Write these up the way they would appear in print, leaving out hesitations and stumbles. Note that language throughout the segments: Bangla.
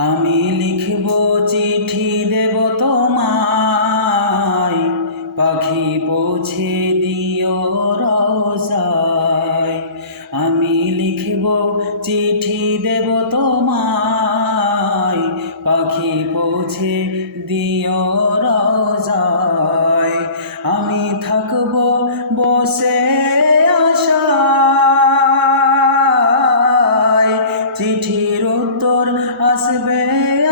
আমি লিখব চিঠি দেব তোমায়, পাখি পৌঁছে দিও রওজায়। আমি লিখব চিঠি দেব তোমায়, পাখি পৌঁছে দিও রওজায়। আমি থাকব বসে আশায়, চিঠির উত্তর আসবে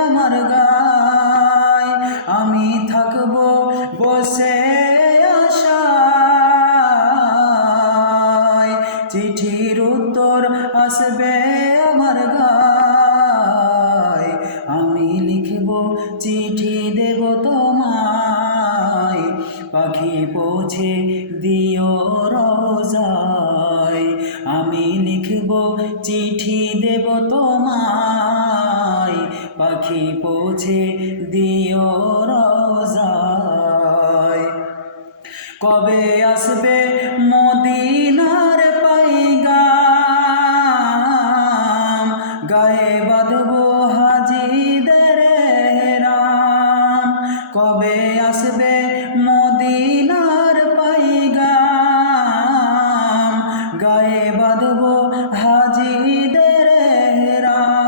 আমার গায়। আমি থাকব বসে আশায়, চিঠির উত্তর আসবে আমার গায়। আমি লিখব চিঠি দেব তোমায়, পাখি পৌঁছে দিও রওজায়। আমি লিখব চিঠি দেব তোমায়, পাখি পৌঁছে দিও রওজায়। কবে আসবে মদিনার পাইগাম, গায়ে বাঁধব হাজিদের এহরাম। কবে আসবে মদিনার পাইগাম, গায়ে বাঁধব হাজিদের এহরাম।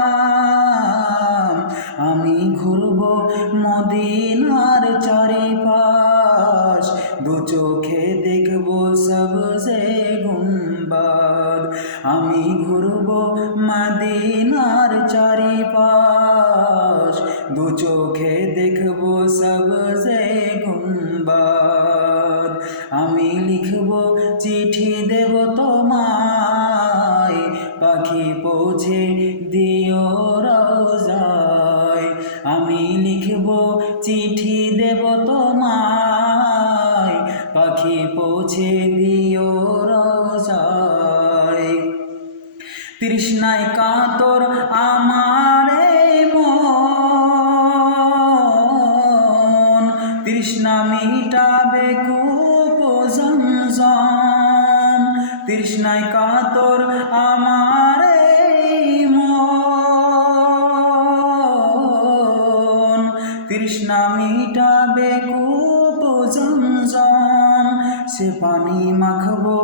আমি ঘুরব মদিনার চারিপাশ, দু চোখে দেখব সবজে গুম্বাদ। আমি ঘুরব মদিনার চারিপাশ, দু চোখে দেখব সবজে গুম্বাদ। আমি লিখব চিঠি দেব তোমায়, পাখি পৌঁছে দিও রওজায়। আমি লিখব চিঠি দেব তোমায়, পাখি পৌঁছে দিও রওজায়। তৃষ্ণায় কাতর আমার এই মন, তৃষ্ণা মিটাবে কূপ জমজম। তৃষ্ণায় কাতর আমার এই মন, তৃষ্ণা মিটাবে কূপ জমজম। সে পানি মাখবো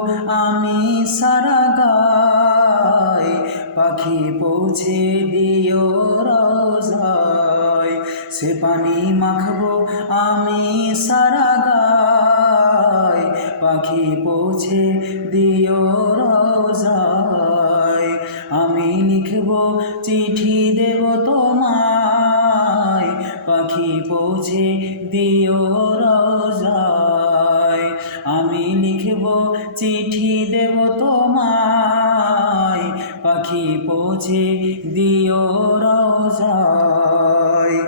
আমি সারা গায়, পাখি পৌঁছে দিও রওজায়। সে পানি মাখবো আমি সারা গায়, পাখি পৌঁছে দিও রওজায়। আমি লিখব চিঠি দেব তোমায়, পাখি পৌঁছে দিও রওজায়। আমি লিখব চিঠি দেব তোমায়, পাখি পৌঁছে দিও রওজায়।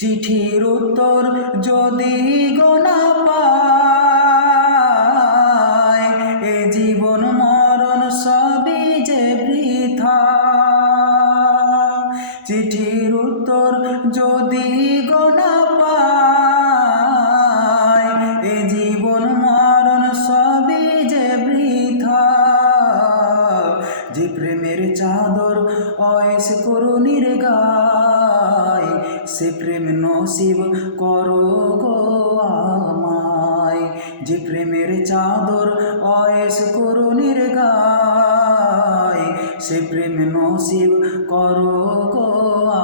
চিঠির উত্তর যদি গোনা পাই, এ জীবন মরণ সবই যে বৃথা। চিঠির উত্তর যদি গোনা পাই, এ জীবন মরণ সবই যে বৃথা। যে প্রেমের চাদর অয়েস করুণীর গায়, সে প্রেম নসিব করো গো আমায়। যে প্রেমের চাদর অয়েস করুণীর গায়, সে প্রেম নসিব করো গো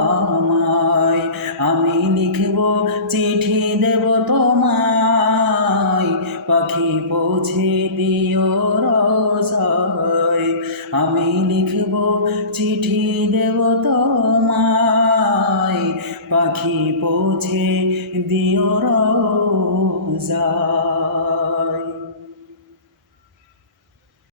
আমায়। আমি লিখব চিঠি দেব তোমায়, পাখি পৌঁছে দিও রওজায়। আমি লিখব চিঠি দেব তোমায়, পাখি পৌঁছে দিও রওজায়।